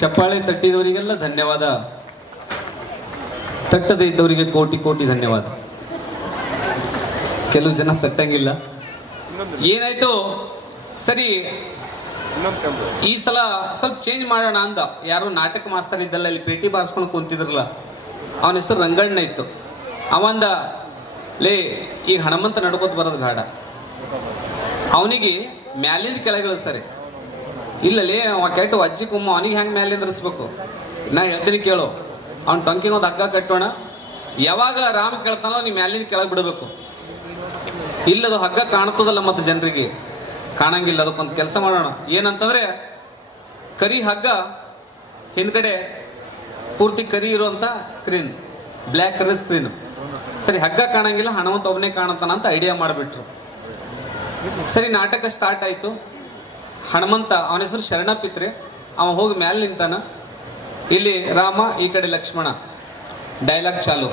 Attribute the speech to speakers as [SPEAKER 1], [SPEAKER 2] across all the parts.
[SPEAKER 1] ಚಪ್ಪಾಳೆ ತಟ್ಟಿದವರಿಗೆಲ್ಲ ಧನ್ಯವಾದ. ತಟ್ಟದೇ ಇದ್ದವರಿಗೆ ಕೋಟಿ ಕೋಟಿ ಧನ್ಯವಾದ. ಕೆಲವು ಜನ ತಟ್ಟಂಗಿಲ್ಲ. ಏನಾಯ್ತು? ಸರಿ. ಈ ಸಲ ಸ್ವಲ್ಪ ಚೇಂಜ್ ಮಾಡೋಣ ಅಂದ. ಯಾರೋ ನಾಟಕ ಮಾಸ್ತರ್ ಇದ್ದಲ್ಲ ಇಲ್ಲಿ ಪೇಟಿ ಬಾರಿಸ್ಕೊಂಡು ಕುಂತಿದ್ರಲ್ಲ, ಅವನ ಹೆಸರು ರಂಗಣ್ಣ ಇತ್ತು. ಅವಂದ, ಲೇ ಈಗ ಹಣಮಂತ ನಡ್ಕೋತ ಬರೋದು ಬೇಡ. ಅವನಿಗೆ ಮ್ಯಾಲಿಂದ ಕೆಳಗಿಳ ಸರಿ ಇಲ್ಲ ಲೇ, ಅವ ಕೆಟ್ಟು ಅಜ್ಜಿ ಕುಮ್ಮ, ಅವನಿಗೆ ಹೆಂಗೆ ಮೇಲೆ ನಿಂದ್ರಿಸ್ಬೇಕು? ನಾ ಹೇಳ್ತೀನಿ ಕೇಳು. ಅವ್ನ ಟೊಂಕಿನ ಒಂದು ಹಗ್ಗ ಕಟ್ಟೋಣ. ಯಾವಾಗ ರಾಮ ಕೇಳ್ತಾನೋ ನೀವು ಮ್ಯಾಲಿಂದ ಕೆಳಗೆ ಬಿಡಬೇಕು. ಇಲ್ಲದು ಹಗ್ಗ ಕಾಣ್ತದಲ್ಲ ಮತ್ತೆ ಜನರಿಗೆ. ಕಾಣಂಗಿಲ್ಲ, ಅದಕ್ಕೊಂದು ಕೆಲಸ ಮಾಡೋಣ. ಏನಂತಂದ್ರೆ, ಕರಿ ಹಗ್ಗ, ಹಿಂದ್ಗಡೆ ಪೂರ್ತಿ ಕರಿ ಇರುವಂತ ಸ್ಕ್ರೀನ್ ಬ್ಲ್ಯಾಕ್ ಕಲರ್ ಸ್ಕ್ರೀನ್ ಸರಿ, ಹಗ್ಗ ಕಾಣಂಗಿಲ್ಲ, ಹಣವಂತ ಒಬ್ಬನೇ ಕಾಣತಾನ ಅಂತ ಐಡಿಯಾ ಮಾಡಿಬಿಟ್ರು. ಸರಿ, ನಾಟಕ ಸ್ಟಾರ್ಟ್ ಆಯ್ತು. ಹನುಮಂತ, ಅವನ ಹೆಸರು ಶರಣಪ್ಪಿತ್ರೆ ಅವ ಹೋಗಿ ಮ್ಯಾಲೆ ನಿಂತಾನ. ಇಲ್ಲಿ ರಾಮ, ಈ ಕಡೆ ಲಕ್ಷ್ಮಣ. ಡೈಲಾಗ್ ಚಾಲು.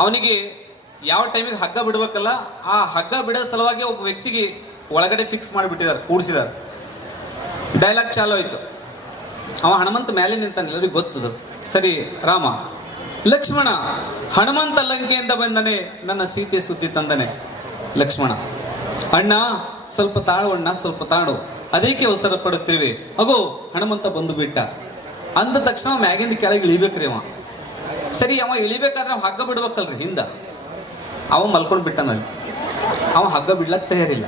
[SPEAKER 1] ಅವನಿಗೆ ಯಾವ ಟೈಮಿಗೆ ಹಗ್ಗ ಬಿಡ್ಬೇಕಲ್ಲ, ಆ ಹಗ್ಗ ಬಿಡೋ ಸಲುವಾಗಿ ಒಬ್ಬ ವ್ಯಕ್ತಿಗೆ ಒಳಗಡೆ ಫಿಕ್ಸ್ ಮಾಡಿಬಿಟ್ಟಿದ್ದಾರೆ ಕೂಡಿಸಿದ್ದಾರೆ ಡೈಲಾಗ್ ಚಾಲು ಆಯ್ತು. ಅವ ಹನುಮಂತ ಮೇಲೆ ನಿಂತಾನೆ, ಎಲ್ಲರಿಗೂ ಗೊತ್ತದು. ಸರಿ, ರಾಮ. ಲಕ್ಷ್ಮಣ, ಹನುಮಂತ ಲಂಕೆಯಿಂದ ಬಂದನೆ, ನನ್ನ ಸೀತೆ ಸುದ್ದಿ ತಂದನೆ. ಲಕ್ಷ್ಮಣ. ಅಣ್ಣ, ಸ್ವಲ್ಪ ತಾಳು ಅಣ್ಣ, ಸ್ವಲ್ಪ ತಾಳು. ಅದಕ್ಕೆ ಅವಸರ ಪಡುತ್ತಿರುವೆ ಅಗೋ ಹನುಮಂತ ಬಂದು ಬಿಟ್ಟ ಅಂದ ತಕ್ಷಣ ಮ್ಯಾಗಿಂದ ಕೆಳಗೆ ಇಳಿಬೇಕ್ರಿ ಅವ. ಸರಿ, ಅವ ಇಳಿಬೇಕಾದ್ರೆ ಅವ ಹಗ್ಗ ಬಿಡ್ಬೇಕಲ್ರಿ, ಹಿಂದ. ಅವ ಮಲ್ಕೊಂಡು ಬಿಟ್ಟನಲ್ಲಿ ಅವ ಹಗ್ಗ ಬಿಡ್ಲಕ್ ತಯಾರಿಲ್ಲ.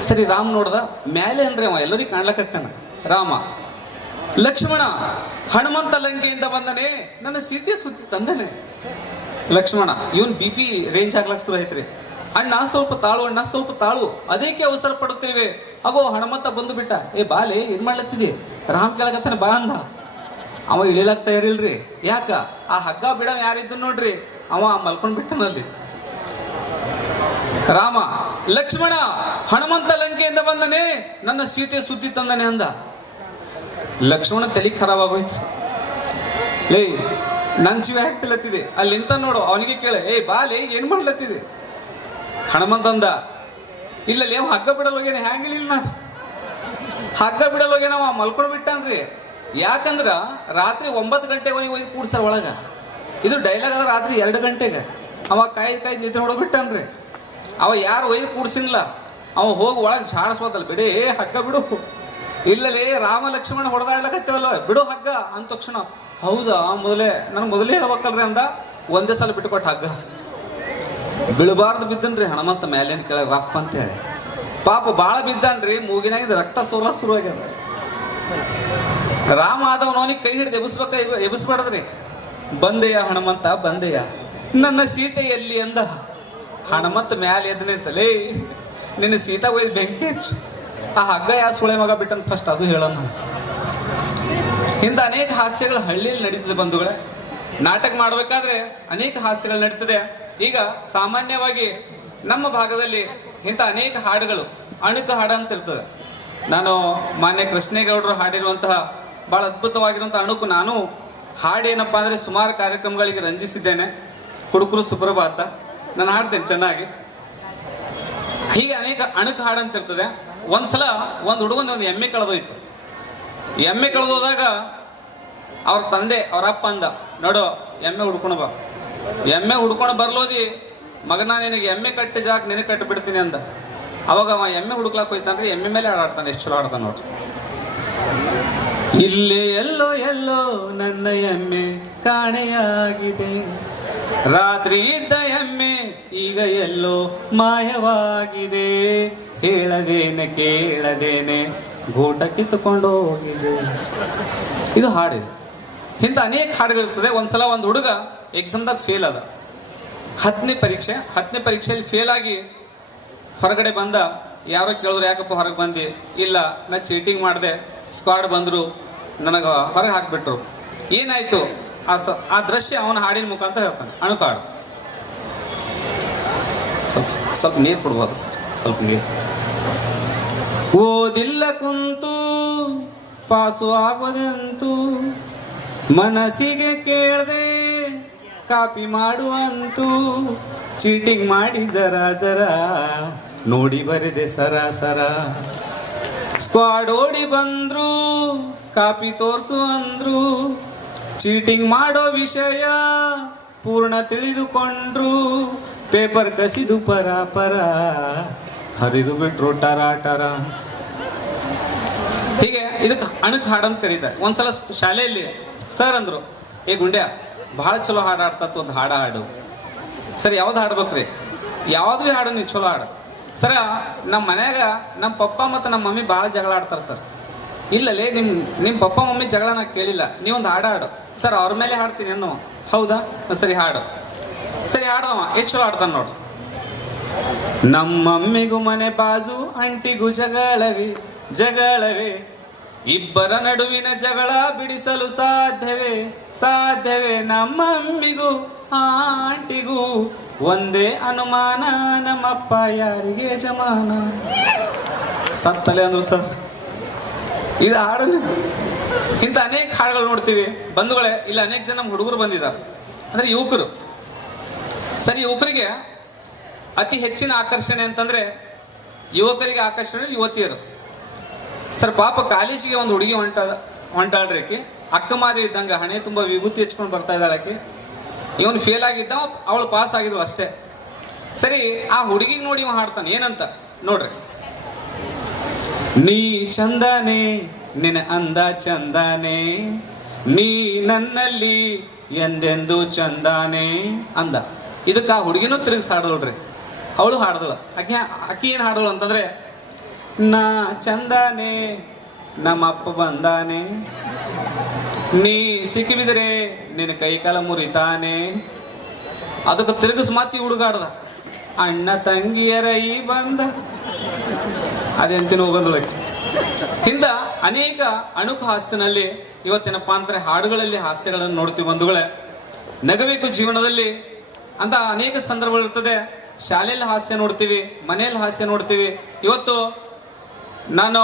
[SPEAKER 1] ಸರಿ, ರಾಮ್ ನೋಡ್ದ, ಮ್ಯಾಲೆ ಅಂದ್ರೆ ಅವ ಎಲ್ಲರಿಗೂ ಕಾಣ್ಲಕತ್ತಾನ. ರಾಮ, ಲಕ್ಷ್ಮಣ ಹನುಮಂತ ಲಂಕೆಯಿಂದ ಬಂದನೆ, ನನ್ನ ಸೀತೆ ಸುತ್ತಿ ತಂದನೆ. ಲಕ್ಷ್ಮಣ, ಇವನ್ ಬಿ ಪಿ ರೇಂಜ್ ಆಗ್ಲಕ್ ಶುರು ಆಯ್ತ್ರಿ. ಅಣ್ಣ ಸ್ವಲ್ಪ ತಾಳು, ಅಣ್ಣ ಸ್ವಲ್ಪ ತಾಳು. ಅದಕ್ಕೆ ಅವಸರ ಪಡುತ್ತಿರುವೆ ಹಾಗೋ ಹನುಮಂತ ಬಂದು ಬಿಟ್ಟ. ಏ, ಬಾಲೆ, ಏನ್ ಮಾಡ್ಲತ್ತಿದೆ? ರಾಮ್ ಕೆಳಗತ್ತಾನೆ, ಬಾ ಅಂದ. ಅವ ಇಳಿಲಾಕ್ ತಯಾರಿಲ್ರಿ. ಯಾಕ? ಆ ಹಗ್ಗ ಬಿಡ ಯಾರಿದ್ದು ನೋಡ್ರಿ. ಅವ ಮಲ್ಕೊಂಡ್ ಬಿಟ್ಟನಲ್ಲಿ ರಾಮ, ಲಕ್ಷ್ಮಣ ಹನುಮಂತ ಲಂಕೆಯಿಂದ ಬಂದನೆ. ನನ್ನ ಸೀತೆ ಸುದ್ದಿ ತಂದನೆ ಅಂದ. ಲಕ್ಷ್ಮಣ ತಲೆ ಖರಾಬಾಗೋಯ್ತು. ಲೇ, ನನ್ ಜೀವ ಹಾಕ್ತಿಲತ್ತಿದೆ ಅಲ್ಲಿ ನೋಡು, ಅವನಿಗೆ ಕೇಳ. ಏ, ಬಾಲೆ, ಏನ್ ಮಾಡ್ಲತ್ತಿದೆ? ಹನುಮಂತ ಅಂದ ಇಲ್ಲ ಲೇವ್ ಹಗ್ಗ ಬಿಡಲೋಗೇನ ಹ್ಯಾಂಗಿಲ್ಲ ನಾನು. ಹಗ್ಗ ಬಿಡಲೋಗೇನವ ಮಲ್ಕೊಂಡು ಬಿಟ್ಟಾನ್ರಿ. ಯಾಕಂದ್ರ ರಾತ್ರಿ ಒಂಬತ್ತು ಗಂಟೆಗೆ ಅವನಿಗೆ ಒಯ್ದು ಕೂಡ್ಸಾರ ಒಳಗ. ಇದು ಡೈಲಾಗ್ ಅದ ರಾತ್ರಿ ಎರಡು ಗಂಟೆಗೆ. ಅವ ಕಾಯ್ದು ಕಾಯ್ದು ನಿದ್ರೆ ಹೊಡಬಿಟ್ಟಾನ್ರಿ ಅವ ಯಾರು ಒಯ್ದು ಕೂಡ್ಸಿಲ್ಲ ಅವ ಹೋಗಿ ಒಳಗೆ ಝಾಡಿಸ್ಬೋದಲ್ಲ ಬಿಡಿ ಹಗ್ಗ ಬಿಡು. ಇಲ್ಲಲೇ ರಾಮ ಲಕ್ಷ್ಮಣ ಹೊಡೆದಾಡ್ಲಕತ್ತೇವಲ್ಲ, ಬಿಡು ಹಗ್ಗ ಅಂತ ತಕ್ಷಣ. ಹೌದಾ, ಮೊದಲೇ, ನನಗೆ ಮೊದಲೇ ಹೇಳ್ಬೇಕಲ್ರಿ ಅಂದ, ಒಂದೇ ಸಲ ಬಿಟ್ಟುಕೊಟ್ಟು ಹಗ್ಗ. ಬೀಳಬಾರ್ದು ಬಿದ್ದನ್ರಿ ಹನುಮಂತ ಮ್ಯಾಲಿಂದ ಕೆಳಗೆ ರಪ್ಪ ಅಂತ ಹೇಳಿ. ಪಾಪ ಬಾಳ ಬಿದ್ದಾನ್ರಿ ಮೂಗಿನಾಗಿಂದ ರಕ್ತ ಸೋಲ ಶುರು ಆಗ್ಯದ. ರಾಮ ಆದವನವನಿಗೆ ಕೈ ಹಿಡಿದು ಎಬ್ಸ್ಬೇಕ ಎಬ್ಸ್ಬಾರ್ದ್ರಿ ಬಂದೆಯ ಹನುಮಂತ ಬಂದೆಯ. ನನ್ನ ಸೀತೆ ಎಲ್ಲಿ ಅಂದ? ಹನುಮಂತ ಮ್ಯಾಲೆ ಎದ್ದು ನಿಂತಲೇ ನಿನ್ನ ಸೀತಾ ಒಯ್ದು ಬೆಂಕಿ ಹಚ್ಚು. ಆ ಹಗ್ಗ ಯಾ ಸುಳೆ ಮಗ ಬಿಟ್ಟನ್ ಫಸ್ಟ್ ಅದು ಹೇಳೋಣ. ಇಂಥ ಅನೇಕ ಹಾಸ್ಯಗಳು ಹಳ್ಳಿಯಲ್ಲಿ ನಡೀತದೆ ಬಂಧುಗಳೇ. ನಾಟಕ ಮಾಡಬೇಕಾದ್ರೆ ಅನೇಕ ಹಾಸ್ಯಗಳು ನಡೀತದೆ. ಈಗ ಸಾಮಾನ್ಯವಾಗಿ ನಮ್ಮ ಭಾಗದಲ್ಲಿ ಇಂಥ ಅನೇಕ ಹಾಡುಗಳು ಅಣುಕು ಹಾಡು ಅಂತ ಇರ್ತದೆ. ನಾನು ಮಾನ್ಯ ಕೃಷ್ಣೇಗೌಡರು ಹಾಡಿರುವಂತಹ ಬಹಳ ಅದ್ಭುತವಾಗಿರುವಂತಹ ಅಣುಕು ನಾನು ಹಾಡೇನಪ್ಪ ಅಂದ್ರೆ ಸುಮಾರು ಕಾರ್ಯಕ್ರಮಗಳಿಗೆ ರಂಜಿಸಿದ್ದೇನೆ. ಹುಡುಕರು ಸುಪ್ರಭಾತ. ನಾನು ಹಾಡ್ತೇನೆ ಚೆನ್ನಾಗಿ. ಹೀಗೆ ಅನೇಕ ಅಣುಕು ಹಾಡು ಅಂತ ಇರ್ತದೆ. ಒಂದ್ಸಲ ಒಂದು ಹುಡುಗನ ಒಂದು ಎಮ್ಮೆ ಕಳೆದೋಯ್ತು ಎಮ್ಮೆ ಕಳೆದೋದಾಗ ಅವ್ರ ತಂದೆ ಅವರಪ್ಪ ಅಪ್ಪ ಅಂದ, ನೋಡು, ಎಮ್ಮೆ ಹುಡ್ಕೊಂಡು ಬಾ. ಎಮ್ಮೆ ಹುಡ್ಕೊಂಡು ಬರ್ಲೋದಿ. ಮಗನ ನಿನಗೆ ಎಮ್ಮೆ ಕಟ್ಟಿ ಜಾಗ ನಿನಗೆ ಕಟ್ಟಿ ಬಿಡ್ತೀನಿ ಅಂದ. ಅವಾಗ ಅವ ಎಮ್ಮೆ ಹುಡುಕ್ಲಾಕ್ ಹೋಯ್ತಂದ್ರೆ ಎಮ್ಮೆ ಮೇಲೆ ಆಡಾಡ್ತಾನೆ ಎಷ್ಟು ಚಲೋ ಆಡ್ತಾನೆ ನೋಡ್ರಿ. ಇಲ್ಲಿ ಎಲ್ಲೋ ಎಲ್ಲೋ ನನ್ನ ಎಮ್ಮೆ ಕಾಣೆಯಾಗಿದೆ. ರಾತ್ರಿ ಇದ್ದ ಎಮ್ಮೆ ಈಗ ಎಲ್ಲೋ ಮಾಯವಾಗಿದೆ. ಹೇಳದೇನೆ, ಕೇಳದೇನೆ ಗೂಟ ಕಿತ್ತುಕೊಂಡು ಹೋಗಿದೆ. ಇದು ಹಾಡಿದೆ ಇಂಥ ಅನೇಕ ಹಾಡುಗಳಿರ್ತದೆ. ಒಂದ್ಸಲ ಒಂದು ಹುಡುಗ ಎಕ್ಸಾಮ್ದಾಗ ಫೇಲ್ ಅದ ಹತ್ತನೇ ಪರೀಕ್ಷೆ ಹತ್ತನೇ ಪರೀಕ್ಷೆಯಲ್ಲಿ ಫೇಲ್ ಆಗಿ ಹೊರಗಡೆ ಬಂದ, ಯಾರೋ ಕೇಳಿದ್ರು, ಯಾಕಪ್ಪ ಹೊರಗೆ ಬಂದು? ಇಲ್ಲ, ನಾ ಚೀಟಿಂಗ್ ಮಾಡಿದೆ ಸ್ಕ್ವಾಡ್ ಬಂದರು, ನನಗೆ ಹೊರಗೆ ಹಾಕಿಬಿಟ್ರು. ಏನಾಯಿತು? ಆ ಸ, ಆ ದೃಶ್ಯ ಅವನ ಹಾಡಿನ ಮುಖಾಂತರ ಹೇಳ್ತಾನೆ, ಅಣುಕಾಡು. ಸ್ವಲ್ಪ ಸ್ವಲ್ಪ ನೀರು ಕೊಡ್ಬೋದು ಸರ್, ಸ್ವಲ್ಪ ನೀರು. ಓದಿಲ್ಲ ಕುಂತು, ಪಾಸು ಆಗೋದಂತೂ ಮನಸ್ಸಿಗೆ ಕೇಳ್ದೆ ಕಾಪಿ ಮಾಡುವಂತೂ ಚೀಟಿಂಗ್ ಮಾಡಿ ಜರ ಜರ ನೋಡಿ ಬರೆದೆ ಸರ ಸರ. ಸ್ಕ್ವಾಡ್ ಓಡಿ ಬಂದ್ರು, ಕಾಪಿ ತೋರಿಸು ಅಂದ್ರು, ಚೀಟಿಂಗ್ ಮಾಡೋ ವಿಷಯ ಪೂರ್ಣ ತಿಳಿದುಕೊಂಡ್ರು, ಪೇಪರ್ ಕಸಿದು ಪರ ಪರ ಹರಿದು ಬಿಟ್ರು ಟರ ಟರ. ಹೀಗೆ ಇದಕ್ಕೆ ಅಣಕ್ ಹಾಡಂತ ಕರೀತಾರೆ. ಒಂದ್ಸಲ ಶಾಲೆಯಲ್ಲಿ ಸರ್ ಅಂದ್ರು, ಏ ಗುಂಡ್ಯ ಭಾಳ ಚಲೋ ಹಾಡು ಆಡ್ತಾ ಒಂದು ಹಾಡ ಹಾಡು. ಸರ್, ಯಾವ್ದು ಹಾಡ್ಬೇಕ್ರಿ? ಯಾವ್ದು ಭೀ ಹಾಡು ನೀವು ಚಲೋ ಹಾಡು. ಸರ ನಮ್ಮ ಮನ್ಯಾಗ ನಮ್ಮ ಪಪ್ಪ ಮತ್ತು ನಮ್ಮ ಮಮ್ಮಿ ಭಾಳ ಜಗಳ ಆಡ್ತಾರೆ ಸರ್. ಇಲ್ಲಲೇ ನಿಮ್ಮ ನಿಮ್ಮ ಪಪ್ಪ ಮಮ್ಮಿ ಜಗಳ ನಾ ಕೇಳಿಲ್ಲ. ನೀವೊಂದು ಹಾಡು ಹಾಡು. ಸರ್, ಅವ್ರ ಮೇಲೆ ಹಾಡ್ತೀನಿ ಅನ್ನೋ. ಹೌದಾ? ಸರಿ, ಹಾಡು. ಸರಿ, ಹಾಡ್ದವ. ಎಷ್ಟು ಚಲೋ ಆಡ್ತಾನೆ ನೋಡು. ನಮ್ಮ ಮಮ್ಮಿಗೂ ಮನೆ ಬಾಜು, ಅಂಟಿಗೂ ಜಗಳವೇ ಜಗಳವೇ. ಇಬ್ಬರ ನಡುವಿನ ಜಗಳ ಬಿಡಿಸಲು ಸಾಧ್ಯವೇ? ಸಾಧ್ಯವೇ? ನಮ್ಮಮ್ಮಿಗೂ ಆಂಟಿಗೂ ಒಂದೇ ಅನುಮಾನ ನಮ್ಮಪ್ಪ ಯಾರಿಗೆ ಯಜಮಾನ ಸತ್ತಲೆ ಅಂದ್ರು ಸರ್. ಇದು ಹಾಡಲ್ಲ? ಇಂಥ ಅನೇಕ ಹಾಡುಗಳು ನೋಡ್ತೀವಿ. ಬಂಧುಗಳೇ ಇಲ್ಲಿ ಅನೇಕ ಜನ ನಮ್ಮ ಹುಡುಗರು ಬಂದಿದ್ದಾರೆ. ಅಂದ್ರೆ ಯುವಕರು. ಸರಿ ಯುವಕರಿಗೆ ಅತಿ ಹೆಚ್ಚಿನ ಆಕರ್ಷಣೆ ಅಂತಂದ್ರೆ ಯುವಕರಿಗೆ ಆಕರ್ಷಣೆ ಯುವತಿಯರು. ಸರ್, ಪಾಪ ಕಾಲೇಜಿಗೆ ಒಂದು ಹುಡುಗಿ ಹೊಂಟ ಹೊಂಟಾಳ್ರಿ ಆಕಿ. ಅಕ್ಕ ಮಾದಿ ಇದ್ದಂಗೆ, ಹಣೆ ತುಂಬ ವಿಭೂತಿ ಹಚ್ಕೊಂಡು ಬರ್ತಾ ಇದ್ದಾಳೆ ಆಕಿ. ಇವನು ಫೇಲ್ ಆಗಿದ್ದ, ಅವಳು ಪಾಸ್ ಆಗಿದ್ವು ಅಷ್ಟೇ. ಸರಿ, ಆ ಹುಡುಗಿಗೆ ನೋಡಿ ಇವ ಹಾಡ್ತಾನೆ, ಏನಂತ? ನೋಡ್ರಿ. ನೀ ಚಂದನೆ, ನಿನ್ನ ಅಂದ ಚಂದನೆ. ನೀ ನನ್ನಲ್ಲಿ ಎಂದೆಂದು ಚಂದಾನೆ ಅಂದ. ಇದಕ್ಕೆ ಆ ಹುಡುಗಿನೂ ತಿರುಗಿಸಿ ಹಾಡೋಳ್ರಿ ಅವಳು ಹಾಡ್ದಳು. ಆಕೆ ಆಕೆ ಏನು ಹಾಡ್ದಳು ಅಂತಂದ್ರೆ ನಾ ಚಂದಾನೆ, ನಮ್ಮಪ್ಪ ಬಂದಾನೆ. ನೀ ಸಿಕ್ಕಿಬಿದ್ರೆ ನಿನ್ನ ಕೈಕಾಲ ಮುರಿತಾನೆ. ಅದಕ್ಕೆ ತಿರುಗಿಸ್ ಮಾತಿ ಹುಡುಗಾಡ್ದ. ಅಣ್ಣ ತಂಗಿಯರ ಈ ಬಂದ. ಅದೆಂತಿನ ಹೋಗೋದೊಳಗೆ ಹಿಂದ ಅನೇಕ ಅಣುಕು ಹಾಸ್ಯನಲ್ಲಿ ಇವತ್ತೇನಪ್ಪ ಅಂದ್ರೆ ಹಾಡುಗಳಲ್ಲಿ ಹಾಸ್ಯಗಳನ್ನು ನೋಡ್ತೀವಿ ಬಂಧುಗಳೇ. ನಗಬೇಕು ಜೀವನದಲ್ಲಿ ಅಂತ ಅನೇಕ ಸಂದರ್ಭಗಳಿರ್ತದೆ. ಶಾಲೆಯಲ್ಲಿ ಹಾಸ್ಯ ನೋಡ್ತೀವಿ, ಮನೆಯಲ್ಲಿ ಹಾಸ್ಯ ನೋಡ್ತೀವಿ. ಇವತ್ತು ನಾನು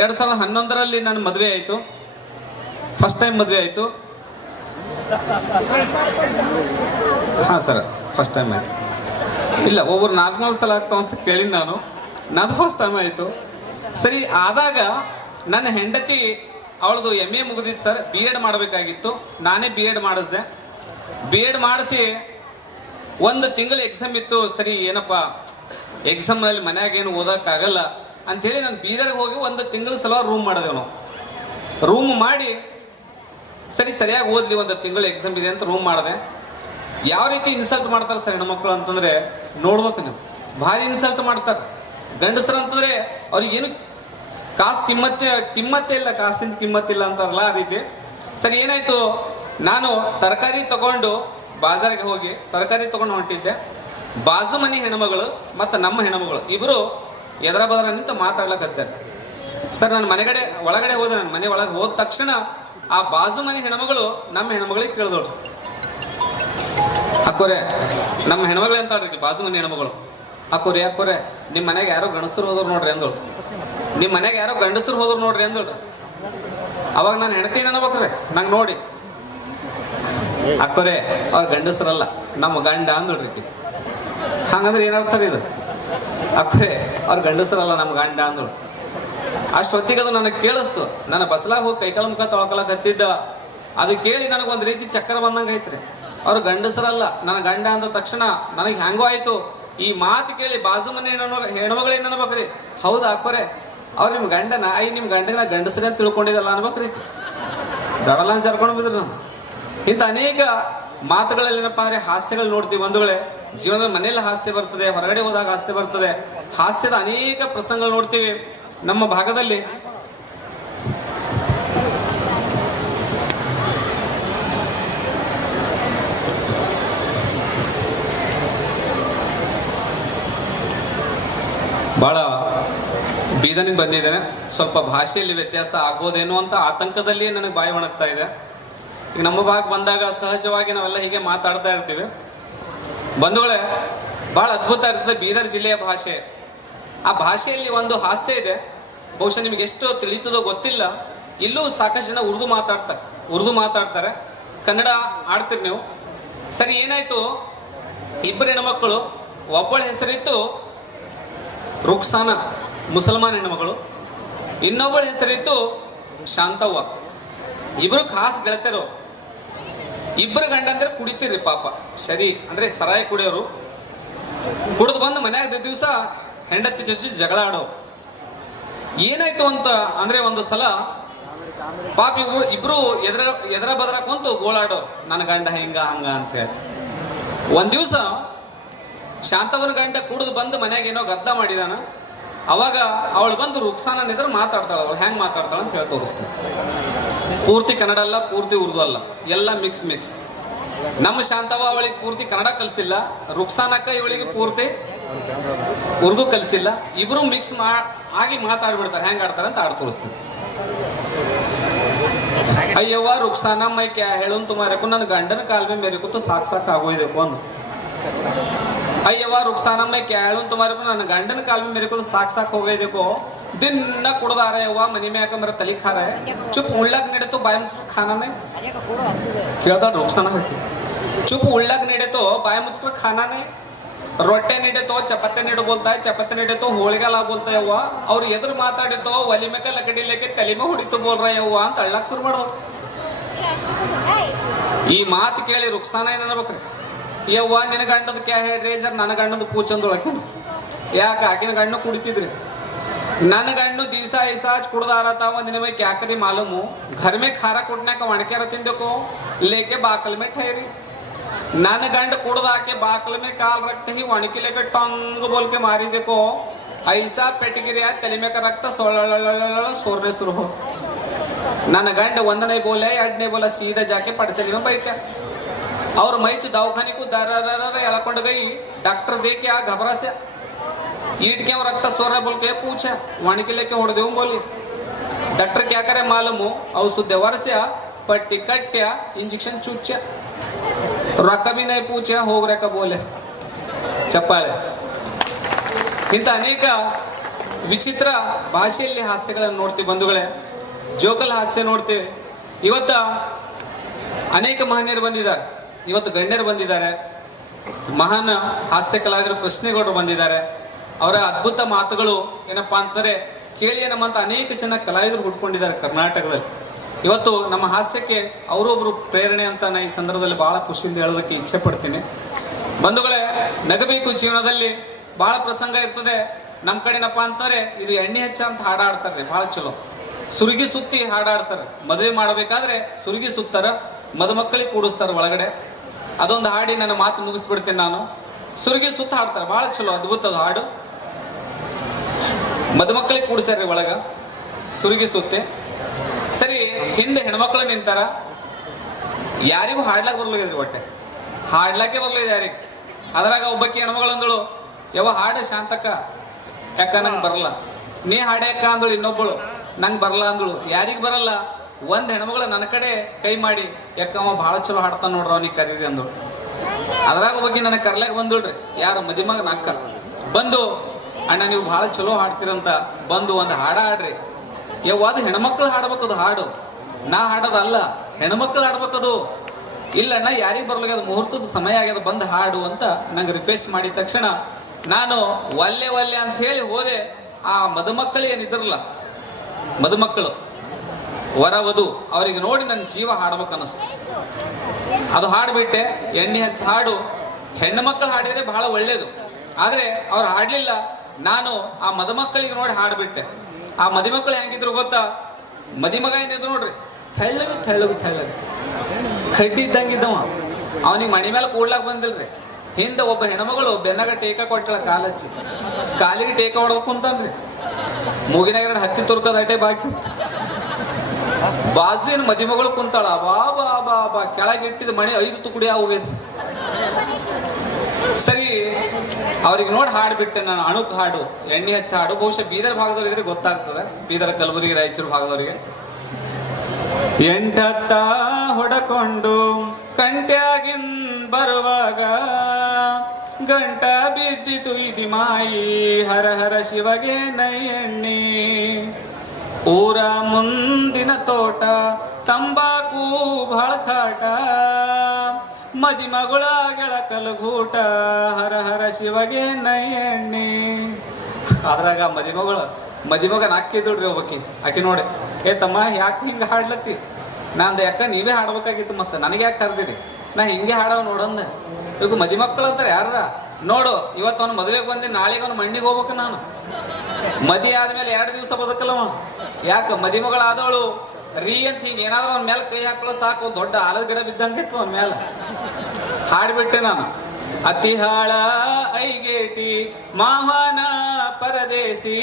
[SPEAKER 1] ಎರಡು ಸಾವಿರದ ಹನ್ನೊಂದರಲ್ಲಿ ನನ್ನ ಮದುವೆ ಆಯಿತು. ಫಸ್ಟ್ ಟೈಮ್ ಮದುವೆ ಆಯಿತು. ಹಾಂ ಸರ್ ಫಸ್ಟ್ ಟೈಮ್ ಆಯಿತು. ಇಲ್ಲ, ಒಬ್ಬರು ನಾಲ್ಕು ಸಲ ಆಗ್ತಾವ ಅಂತ ಕೇಳಿ ನಾನು. ನಂದು ಫಸ್ಟ್ ಟೈಮ್ ಆಯಿತು. ಸರಿ, ಆದಾಗ ನನ್ನ ಹೆಂಡತಿ ಅವಳದು ಎಂ ಎ ಮುಗಿದಿತ್ತು ಸರ್. ಬಿ ಎಡ್ ಮಾಡಬೇಕಾಗಿತ್ತು. ನಾನೇ ಬಿ ಎಡ್ ಮಾಡಿಸ್ದೆ. ಬಿ ಎಡ್ ಮಾಡಿಸಿ ಒಂದು ತಿಂಗಳು ಎಕ್ಸಾಮ್ ಇತ್ತು. ಸರಿ, ಏನಪ್ಪ ಎಕ್ಸಾಮ್ನಲ್ಲಿ ಮನ್ಯಾಗ ಏನು ಓದೋಕ್ಕಾಗಲ್ಲ. ಅಂಥೇಳಿ ನಾನು ಬೀದರ್ಗೆ ಹೋಗಿ ಒಂದು ತಿಂಗಳ ಸಲ ರೂಮ್ ಮಾಡಿದೆವು ನಾವು ರೂಮ್ ಮಾಡಿ, ಸರಿ, ಸರಿಯಾಗಿ ಓದ್ಲಿ, ಒಂದು ತಿಂಗಳು ಎಕ್ಸಾಮ್ ಇದೆ ಅಂತ ರೂಮ್ ಮಾಡಿದೆ. ಯಾವ ರೀತಿ ಇನ್ಸಲ್ಟ್ ಮಾಡ್ತಾರೆ ಸರ್ ಹೆಣ್ಮಕ್ಳು ಅಂತಂದ್ರೆ, ನೋಡ್ಬೇಕು ನೀವು. ಭಾರಿ ಇನ್ಸಲ್ಟ್ ಮಾಡ್ತಾರೆ. ಗಂಡಸರು ಅಂತಂದ್ರೆ, ಅವ್ರಿಗೇನು ಕಾಸು ಕಿಮ್ಮತ್ತೆ, ಕಿಮ್ಮತ್ತೇ ಇಲ್ಲ ಕಾಸಿನ ಕಿಮ್ಮತ್ತಿಲ್ಲ ಅಂತಾರಲ್ಲ ಆ ರೀತಿ. ಸರಿ, ಏನಾಯ್ತು? ನಾನು ತರಕಾರಿ ತಗೊಂಡು ಬಾಜಾರಿಗೆ ಹೋಗಿ ತರಕಾರಿ ತಗೊಂಡು ಹೊಂಟಿದ್ದೆ. ಬಾಜು ಮನೆ ಹೆಣ್ಮಗಳು ಮತ್ತು ನಮ್ಮ ಹೆಣ್ಮಗಳು. ಇಬ್ರು ಎದರ ಬದರ ನಿಂತು ಮಾತಾಡ್ಲಕತ್ತಾರೆ. ಸರ್, ನಾನು ಮನೆಗಡೆ, ಒಳಗಡೆ ಹೋದೆ. ನಾನು ಮನೆ ಒಳಗೆ ಹೋದ ತಕ್ಷಣ ಆ ಬಾಜು ಮನೆ ಹೆಣ್ಮಗಳು ನಮ್ಮ ಹೆಣ್ಮಗಳಿಗೆ ಕೇಳಿದೋಳು. ಅಕ್ಕೋರೆ, ನಮ್ಮ ಹೆಣ್ಮಗಳು ಅಂತಾಳ್ರಿ ಬಾಜು ಮನೆ ಹೆಣ್ಮಗಳು. ಅಕ್ಕೋರೆ ಅಕ್ಕೋರೆ, ನಿಮ್ಮ ಮನೆಗೆ ಯಾರೋ ಗಂಡಸರು ಹೋದ್ರು ನೋಡ್ರಿ ಅಂದೋಳು. ನಿಮ್ಮ ಮನೆಗೆ ಯಾರೋ ಗಂಡಸರು ಹೋದ್ರು ನೋಡ್ರಿ ಅಂದೋಳು. ಅವಾಗ ನಾನು ಹೆಣ್ತಿ ಅನ್ಬೇಕ್ರೆ? ನಂಗೆ ನೋಡಿ. ಅಕ್ಕೋರೆ, ಅವ್ರ ಗಂಡಸರಲ್ಲ, ನಮ್ಮ ಗಂಡ ಅಂದೋಳ್ರಿ. ಹಂಗಂದ್ರೆ ಏನರ್ಥ ಇದು? ಅಕ್ಕೋರೆ ಅವ್ರ ಗಂಡಸರಲ್ಲ ನಮ್ಮ ಗಂಡ ಅಂದ್ರು ಅಷ್ಟೊತ್ತಿಗೆ ಅದು ನನಗೆ ಕೇಳಿಸ್ತು. ನನ್ನ ಬಚ್ಚಲಾಗ ಹೋಗಿ ಕೈಕಾಲ ಮುಖ ತೊಳ್ಕೊಳಕತ್ತಿದ್ದ ಅದು ಕೇಳಿ ನನಗೆ ಒಂದು ರೀತಿ ಚಕ್ರ ಬಂದಂಗೆ ಐತ್ರಿ ಅವ್ರ ಗಂಡಸರಲ್ಲ, ನನ್ನ ಗಂಡ ಅಂದ ತಕ್ಷಣ ನನಗೆ ಹೆಂಗೋ ಆಯ್ತು. ಈ ಮಾತು ಕೇಳಿ ಬಾಜು ಮನೆ ಹೆಣ್ಮಗಳು ಏನು ಅನ್ಬೇಕ್ರಿ? ಹೌದಾ ಅಕ್ಕೋರೆ ಅವ್ರು ನಿಮ್ಮ ಗಂಡನ ಐ ನಿಮ್ಮ ಗಂಡನ ಗಂಡಸರೇ ಅಂತ ತಿಳ್ಕೊಂಡಿದ್ದಲ್ಲ ಅನ್ಬೇಕ್ರಿ. ದಡಲ ಜರ್ಕೊಂಡು ಬಿದ್ರು ನಾನು ಇಂಥ ಅನೇಕ ಮಾತುಗಳಲ್ಲಿ ಏನಪ್ಪಾ ಅಂದ್ರೆ ಹಾಸ್ಯಗಳು ನೋಡ್ತೀವಿ ಬಂಧುಗಳೇ. ಜೀವನದಲ್ಲಿ ಮನೆಯಲ್ಲಿ ಹಾಸ್ಯ ಬರ್ತದೆ, ಹೊರಗಡೆ ಹೋದಾಗ ಹಾಸ್ಯ ಬರ್ತದೆ. ಹಾಸ್ಯದ ಅನೇಕ ಪ್ರಸಂಗಗಳು ನೋಡ್ತೀವಿ. ನಮ್ಮ ಭಾಗದಲ್ಲಿ ಬಹಳ ಬೀದನಿಗೆ ಬಂದಿದ್ದೇನೆ. ಸ್ವಲ್ಪ ಭಾಷೆಯಲ್ಲಿ ವ್ಯತ್ಯಾಸ ಆಗ್ಬೋದೇನೋ ಅಂತ ಆತಂಕದಲ್ಲಿ ನನಗೆ ಬಾಯಿ ಒಣಗ್ತಾ ಇದೆ. ಈಗ ನಮ್ಮ ಭಾಗ ಬಂದಾಗ ಸಹಜವಾಗಿ ನಾವೆಲ್ಲ ಹೀಗೆ ಮಾತಾಡ್ತಾ ಇರ್ತೀವಿ. ಬಂಧುಗಳೇ, ಬಹಳ ಅದ್ಭುತ ಇರ್ತದೆ ಬೀದರ್ ಜಿಲ್ಲೆಯ ಭಾಷೆ. ಆ ಭಾಷೆಯಲ್ಲಿ ಒಂದು ಹಾಸ್ಯ ಇದೆ. ಬಹುಶಃ ನಿಮಗೆ ಎಷ್ಟು ತಿಳಿತದೋ ಗೊತ್ತಿಲ್ಲ. ಇಲ್ಲೂ ಸಾಕಷ್ಟು ಜನ ಉರ್ದು ಮಾತಾಡ್ತಾರೆ ಉರ್ದು ಮಾತಾಡ್ತಾರೆ. ಕನ್ನಡ ಆಡ್ತೀರಿ ನೀವು. ಸರಿ, ಏನಾಯ್ತು? ಇಬ್ಬರು ಹೆಣ್ಮಕ್ಳು, ಒಬ್ಬಳ ಹೆಸರಿತ್ತು ರುಕ್ಸಾನ, ಮುಸಲ್ಮಾನ್ ಹೆಣ್ಮಗಳು ಇನ್ನೊಬ್ಬಳ ಹೆಸರಿತ್ತು ಶಾಂತವ್ವ. ಇಬ್ರು ಖಾಸ್ ಗೆಳತಿಯರು. ಇಬ್ಬರು ಗಂಡಂದ್ರೆ ಕುಡಿತೀರಿ ಪಾಪ. ಸರಿ, ಅಂದ್ರೆ ಸರಾಯಿ ಕುಡಿಯೋರು. ಕುಡಿದು ಬಂದು ಮನ್ಯಾಗ ದಿವಸ ಹೆಂಡತಿ ಜೊತೆ ಜಗಳ ಆಡೋ ಏನಾಯ್ತು ಅಂತ ಅಂದ್ರೆ ಒಂದು ಸಲ ಪಾಪ ಇಬ್ರು ಇಬ್ರು ಎದ್ರ ಎದ್ರ ಬದರ ಕುಂತು ಗೋಳಾಡೋ ನನ್ನ ಗಂಡ ಹೆಂಗ, ಹಂಗ ಅಂತ ಹೇಳಿ. ಒಂದ್ ದಿವಸ ಶಾಂತವನ ಗಂಡ ಕುಡಿದು ಬಂದು ಮನ್ಯಾಗ ಏನೋ ಗದ್ದ ಮಾಡಿದಾನ. ಅವಾಗ ಅವಳು ಬಂದು ರುಕ್ಸಾನ ನಿದ್ರೆ ಮಾತಾಡ್ತಾಳ, ಅವಳು ಹೆಂಗ್ ಮಾತಾಡ್ತಾಳ ಅಂತ ಹೇಳಿ ತೋರಿಸ್ತಾನೆ ಪೂರ್ತಿ ಕನ್ನಡ ಅಲ್ಲ, ಪೂರ್ತಿ ಉರ್ದು ಅಲ್ಲ. ಎಲ್ಲ ಮಿಕ್ಸ್ ಮಿಕ್ಸ್ ನಮ್ಮ ಶಾಂತವ ಅವಳಿಗೆ ಪೂರ್ತಿ ಕನ್ನಡ ಕಲಿಸಿಲ್ಲ, ರುಕ್ಸಾನಕ್ಕ ಇವಳಿಗೆ ಪೂರ್ತಿ ಉರ್ದು ಕಲಿಸಿಲ್ಲ. ಇಬ್ರು ಮಿಕ್ಸ್ ಮಾ, ಆಗಿ ಮಾತಾಡ್ಬಿಡ್ತಾರೆ ಹೆಂಗ್ ಆಡ್ತಾರೆ ಅಂತ ಆಡ್ ತೋರಿಸ್ತೀನಿ. ಅಯ್ಯವ್ವ, ರುಕ್ಸಾನ, ಮೈ ಕ್ಯಾ ಹೇಳು ತುಮಾರಕು ನನ್ನ ಗಂಡನ ಕಾಲ್ಮೆ ಮೇರೆ ಕೂತು ಸಾಕ್ ಸಾಕ್ ಆಗೋಯ್ದೆಕು ಅಂದು ಅಯ್ಯವ್ವ, ರುಕ್ಸಾನ, ಮೈ ಕ್ಯಾ ಹೇಳು ತುಮಾರಕು ನನ್ನ ಗಂಡನ ಕಾಲ್ಮೆ ಕೂತು ಸಾಕ್ ಸಾಕ್ ಹೋಗೈದೆಕೋ. ದಿನ ಕುಡ್ದಾರ ಯವ್ವ ಮನಿ ಮ್ಯಾಕ ಮರ ತಲಿ ಖಾರ ಚುಪ್ ಉಳ್ಳಾಗ ನಡೆತು ಬಾಯಿ ಮುಚ್ಚ ಖಾನ ಮೇ ಕೇಳ್ದ ರುಕ್ಸಾನ ಚುಪ್ ಉಳ್ಳಾಗ ನಡೆತೋ ಬಾಯಿ ಮುಚ್ಕ ಖಾನಾನೇ. ರೊಟ್ಟೆ ನೀಡಿತೋ, ಚಪಾತಿ ನೀಡು ಬೋಲ್ತಾ ಚಪಾತಿ ಹೋಳಿಗೆ ಹೋಳಿಗೆಲ್ಲ ಬೋಲ್ತಾ ಯವ್ವ ಅವ್ರು ಎದುರು ಮಾತಾಡಿತೋ ಒಲಿ ಲಕಡಿ ಲೇಕೆ ತಲಿಮೆ ಹೊಡಿತು ಬೋಲ್ರ ಯವ್ವ ಅಂತ ಅಳ್ಳಕ್ ಶುರು ಮಾಡ್ದ ಈ ಮಾತು ಕೇಳಿ ರುಕ್ಸಾನ ಏನ್ ಅನ್ಬೇಕ್ರಿ ಯವ್ವ ನಿನ್ನ ಗಂಡದ ಕ್ಯಾ ಹೇಳ್ರಿ? ಸರ್ ನನ್ನ ಗಂಡದ ಪೂಚಂದೊಳಕಿನ ಯಾಕ? ಆಕಿನ ಗಣ್ಣು ಕುಡಿತಿದ್ರಿ. ननगण्डु दिशा ऐसा कुड़दा रहता हूँ दिन में क्या करी मालूम हो? घर में खारा कुटने का वण के रहती देखो, लेके बाकल में ठहरी। नन ननगंड कुड़दा के बाकल में काल रखते ही वण के लेकर टंग बोल के मारी, देखो, ऐसा पेट गिरा तले में का रखता सोरने शुरू हो। ननगंड वंद नहीं बोले एड नहीं बोला, सीधा जाके पड़सली में बैठे। और मैच दवाखानी को दर एड़क गई, डॉक्टर देखे घबरा से ईट के रक्त सोर रहा बोल के पूछा वाणी के लेके ಹೊಡೆದೆ बोली डॉक्टर क्या करे मालूम औषध वर्ष्या पट्टी कट्ट्या इंजेक्शन चुच्च्या ರೊಕ್ಕ ಬಿ ನೈ ಪೂಚೆ ಹೋಗ್ರಕ ಬೋಲೆ ಚಪ್ಪಾಳೆ ಇಂಥ ಅನೇಕ ವಿಚಿತ್ರ ಭಾಷೆಯಲ್ಲಿ ಹಾಸ್ಯಗಳನ್ನು ನೋಡ್ತೀವಿ ಬಂಧುಗಳೇ ಜೋಕಲ್ ಹಾಸ್ಯ ನೋಡ್ತೀವಿ ಇವತ್ತ ಅನೇಕ ಮಹನೀಯರು ಬಂದಿದ್ದಾರೆ ಇವತ್ತು ಗಣ್ಯರು ಬಂದಿದ್ದಾರೆ ಮಹಾನ್ ಹಾಸ್ಯ ಕಲಾವಿದರು ಪ್ರಶ್ನೆಗೌಡರು ಬಂದಿದ್ದಾರೆ ಅವರ ಅದ್ಭುತ ಮಾತುಗಳು ಏನಪ್ಪಾ ಅಂತಾರೆ ಕೇಳಿ ನಮ್ಮಂತ ಅನೇಕ ಜನ ಕಲಾವಿದರು ಹುಟ್ಕೊಂಡಿದ್ದಾರೆ ಕರ್ನಾಟಕದಲ್ಲಿ. ಇವತ್ತು ನಮ್ಮ ಹಾಸ್ಯಕ್ಕೆ ಅವರೊಬ್ರು ಪ್ರೇರಣೆ ಅಂತ ನಾ ಈ ಸಂದರ್ಭದಲ್ಲಿ ಬಹಳ ಖುಷಿಯಿಂದ ಹೇಳೋದಕ್ಕೆ ಇಚ್ಛೆ ಪಡ್ತೀನಿ. ಬಂಧುಗಳೇ, ನಗಬೇಕು ಜೀವನದಲ್ಲಿ ಬಹಳ ಪ್ರಸಂಗ ಇರ್ತದೆ. ನಮ್ಮ ಕಡೆನಪ್ಪ ಅಂತಾರೆ, ಇದು ಎಣ್ಣೆ ಹೆಚ್ಚ ಅಂತ ಹಾಡಾಡ್ತಾರೆ ಬಹಳ ಚಲೋ. ಸುರುಗಿ ಸುತ್ತಿ ಹಾಡಾಡ್ತಾರೆ. ಮದುವೆ ಮಾಡಬೇಕಾದ್ರೆ ಸುರುಗಿ ಸುತ್ತಾರ, ಮದುಮಕ್ಕಳಿಗೆ ಕೂಡಿಸ್ತಾರೆ ಒಳಗಡೆ. ಅದೊಂದು ಹಾಡಿ ನನ್ನ ಮಾತು ಮುಗಿಸ್ಬಿಡ್ತೀನಿ ನಾನು. ಸುರುಗಿ ಸುತ್ತ ಹಾಡ್ತಾರೆ, ಬಹಳ ಚಲೋ, ಅದ್ಭುತ ಅದು ಹಾಡು. ಮದುಮಕ್ಕಳಿಗೆ ಕೂಡ್ಸ್ಯಾರ್ರಿ ಒಳಗ. ಸುರುಗಿ ಸುತ್ತೆ ಸರಿ, ಹಿಂದೆ ಹೆಣ್ಮಕ್ಳು ನಿಂತಾರ. ಯಾರಿಗೂ ಹಾಡ್ಲಾಕ್ ಬರ್ಲಿದ್ರಿ ಒಟ್ಟೆ. ಹಾಡ್ಲಾಕೆ ಬರ್ಲಿದೆ ಯಾರಿಗೆ. ಅದ್ರಾಗ ಒಬ್ಬಕ್ಕೆ ಹೆಣ್ಮಗಳು ಅಂದಳು ಯಾವ ಹಾಡು ಶಾಂತಕ್ಕ. ಯಾಕ ನಂಗೆ ಬರಲ್ಲ? ನೀ ಹಾಡ್ಯಾಕ ಅಂದಳು ಇನ್ನೊಬ್ಬಳು, ನಂಗೆ ಬರಲ್ಲ ಅಂದಳು. ಯಾರಿಗೆ ಬರಲ್ಲ. ಒಂದ್ ಹೆಣ್ಮಗಳು ನನ್ನ ಕಡೆ ಕೈ ಮಾಡಿ ಯಾಕ ಬಹಳ ಚಲೋ ಹಾಡ್ತಾನ ನೋಡ್ರ ಅವ್ನಿಗೆ ಕರೀರಿ ಅಂದಳು. ಅದ್ರಾಗ ಒಬ್ಬಕ್ಕೆ ನನಗೆ ಕರ್ಲಾಕ್ ಬಂದಳ್ರಿ ಯಾರ, ಮದಿಮಗ ನಕ್ಕ. ಬಂದು ಅಣ್ಣ, ನೀವು ಭಾಳ ಚಲೋ ಹಾಡ್ತೀರಂತ ಬಂದು ಒಂದು ಹಾಡ ಹಾಡ್ರಿ. ಯವ್ವಾದ ಹೆಣ್ಮಕ್ಳು ಹಾಡ್ಬೇಕದು ಹಾಡು. ನಾ ಹಾಡೋದಲ್ಲ ಹೆಣ್ಮಕ್ಳು ಹಾಡ್ಬೇಕದು ಇಲ್ಲ ಅಣ್ಣ, ಯಾರಿಗೆ ಅದು ಮುಹೂರ್ತದ ಸಮಯ ಆಗ್ಯದ, ಬಂದು ಹಾಡು ಅಂತ ನಂಗೆ ರಿಕ್ವೆಸ್ಟ್ ಮಾಡಿದ ತಕ್ಷಣ ನಾನು ಒಲ್ಲೆ ಒಲ್ಲೆ ಅಂತ ಹೇಳಿ ಹೋದೆ. ಆ ಮದುಮಕ್ಕಳು ಏನಿದ್ರಲ್ಲ, ಮದುಮಕ್ಕಳು ವರ ವಧು ಅವರಿಗೆ ನೋಡಿ ನನ್ನ ಜೀವ ಹಾಡ್ಬೇಕನ್ನಿಸ್ತು ಅದು ಹಾಡ್ಬಿಟ್ಟೆ, ಎಣ್ಣೆ ಹಚ್ಚಿ ಹಾಡು. ಹೆಣ್ಣು ಮಕ್ಕಳು ಹಾಡಿದ್ರೆ ಬಹಳ ಒಳ್ಳೇದು. ಆದರೆ ಅವ್ರು ಹಾಡ್ಲಿಲ್ಲ. ನಾನು ಆ ಮದುಮಕ್ಕಳಿಗೆ ನೋಡಿ ಹಾಡ್ಬಿಟ್ಟೆ. ಆ ಮದುಮಕ್ಕಳು ಹೆಂಗಿದ್ರು ಗೊತ್ತಾ? ಮದಿಮಗ ಏನಿದ್ರು ನೋಡ್ರಿ, ತೆಳ್ಳಗೆ ತೆಳ್ಳಗೆ ತೆಳ್ಳಗೆ. ಕಡ್ಡಿ ಇದ್ದಂಗಿದ್ದವ ಅವನಿಗೆ ಮಣಿ ಮೇಲೆ ಕೂಡ್ಲಾಕ್ ಬಂದಿಲ್ರಿ. ಹಿಂದೆ ಒಬ್ಬ ಹೆಣ್ಮಗಳು ಬೆನ್ನಗ ಟೇಕ ಕೊಟ್ಟಳ ಕಾಲಚ್ಚಿ. ಕಾಲಿಗೆ ಟೇಕ ಹೊಡೆದ್ ಕುಂತನ್ರಿ. ಮೂಗಿನ ಎರಡು ಹತ್ತಿ ತುರ್ಕದ ಅಟೇ ಬಾಕಿ ಬಾಜು ಏನು ಮದಿಮಗಳು ಕುಂತಾಳ. ಬಾ ಬಾ ಬಾ ಬಾ. ಕೆಳಗಿಟ್ಟಿದ ಮಣಿ ಐದು ತುಕುಡಿ ಹೋಗೈತ್ರಿ ಸರಿ, ಅವ್ರಿಗೆ ನೋಡಿ ಹಾಡ್ಬಿಟ್ಟೆ ನಾನು ಅಣುಕ್ ಹಾಡು, ಎಣ್ಣೆ ಹಚ್ಚ ಹಾಡು, ಬಹುಶಃ ಬೀದರ್ ಭಾಗದವ್ರು ಇದ್ರೆ ಗೊತ್ತಾಗ್ತದೆ. ಬೀದರ್ ಕಲಬುರಗಿ, ರಾಯಚೂರು ಭಾಗದವರಿಗೆ. ಎಂಟತ್ತ ಹೊಡಕೊಂಡು ಕಂಟ್ಯಾಗಿನ್ ಬರುವಾಗ ಗಂಟ ಬಿದ್ದಿತು ಇದಿ ಮಾಯಿ, ಹರ ಹರ ಶಿವಗೆ ಎಣ್ಣೆ. ಊರ ಮುಂದಿನ ತೋಟ, ತಂಬಾಕು ಬಹಳ ಕಾಟ. ಮದಿಮಗಳ ಗೆಳಕಲಗೂಟ ಹರ ಹರ ಶಿವಗೆ ನಯಣ್ಣಿ. ಅದ್ರಾಗ ಮದಿಮಗಳು, ಮದಿಮಗ ನಾಕಿದ್ರಿ ಒಬ್ಬಕಿ, ಆಕಿ ನೋಡಿ, ಏ ತಮ್ಮ, ಯಾಕೆ ಹಿಂಗೆ ಹಾಡ್ಲತ್ತಿ? ನಾನು ಯಾಕ ನೀವೇ ಹಾಡ್ಬೇಕಾಗಿತ್ತು ಮತ್ತೆ? ನನಗೆ ಯಾಕೆ ಕರ್ದಿರಿ ನಾ ಹಿಂಗೆ ಹಾಡವ್ ನೋಡಂದ. ಇವಾಗ ಮದಿಮಕ್ಕಳು ಅಂತಾರೆ ಯಾರ ನೋಡು ಇವತ್ತು ಅವ್ನು ಮದುವೆಗೆ ಬಂದಿ ನಾಳೆಗೆ ಅವ್ನು ಮಣ್ಣಿಗೆ ಹೋಗ್ಬೇಕು ನಾನು. ಮದಿ ಆದ್ಮೇಲೆ ಎರಡು ದಿವಸ ಬದುಕಲ್ಲವ ಯಾಕ? ಮದಿಮಗಳಾದವಳು. ರೀ ಅಂತ ಹಿಂಗೆ ಏನಾದ್ರೂ ಅವ್ನ ಮೇಲೆ ಕೈ ಹಾಕೊಳ್ಳೋ ಸಾಕು, ದೊಡ್ಡ ಆಲದ ಗಿಡ ಬಿದ್ದಂಗಿತ್ತು ಅವ್ನ ಮೇಲೆ ಹಾಡ್ಬಿಟ್ಟೆ ನಾನು. ಅತಿಹಾಳ ಐಗೇಟಿ ಮಾವನ ಪರದೇಸಿ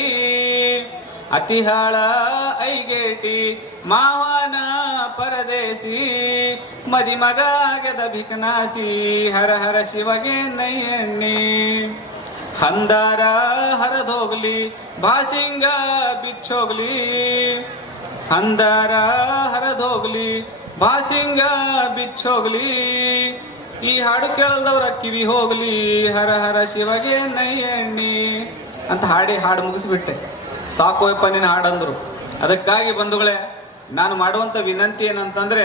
[SPEAKER 1] ಅತಿಹಾಳ ಐಗೇಟಿ ಮಾವನ ಪರದೇಸಿ ಮದಿಮಗ ಗೆದ ಭಿಕನಾಸಿ ಹರ ಹರ ಶಿವಗೆ ನೈಯಣ್ಣಿ ಹಂದಾರ ಹರದೋಗ್ಲಿ, ಭಾಸಿಂಗ ಬಿಚ್ಚೋಗ್ಲಿ. ಹಂದಾರ ಹರದೋಗ್ಲಿ, ಬಾಸಿಂಗ ಬಿಚ್ಚೋಗ್ಲಿ, ಈ ಹಾಡು ಕೇಳಲ್ದವ್ರ ಕಿವಿ ಹೋಗ್ಲಿ, ಹರ ಹರ ಶಿವಗೆ ನೈಯಣ್ಣಿ ಅಂತ ಹಾಡಿ ಹಾಡು ಮುಗಿಸ್ಬಿಟ್ಟೆ. ಸಾಕೋಯಪ್ಪ ಪನ್ನಿನ ಹಾಡಂದ್ರು. ಅದಕ್ಕಾಗಿ ಬಂಧುಗಳೇ, ನಾನು ಮಾಡುವಂತ ವಿನಂತಿ ಏನಂತಂದ್ರೆ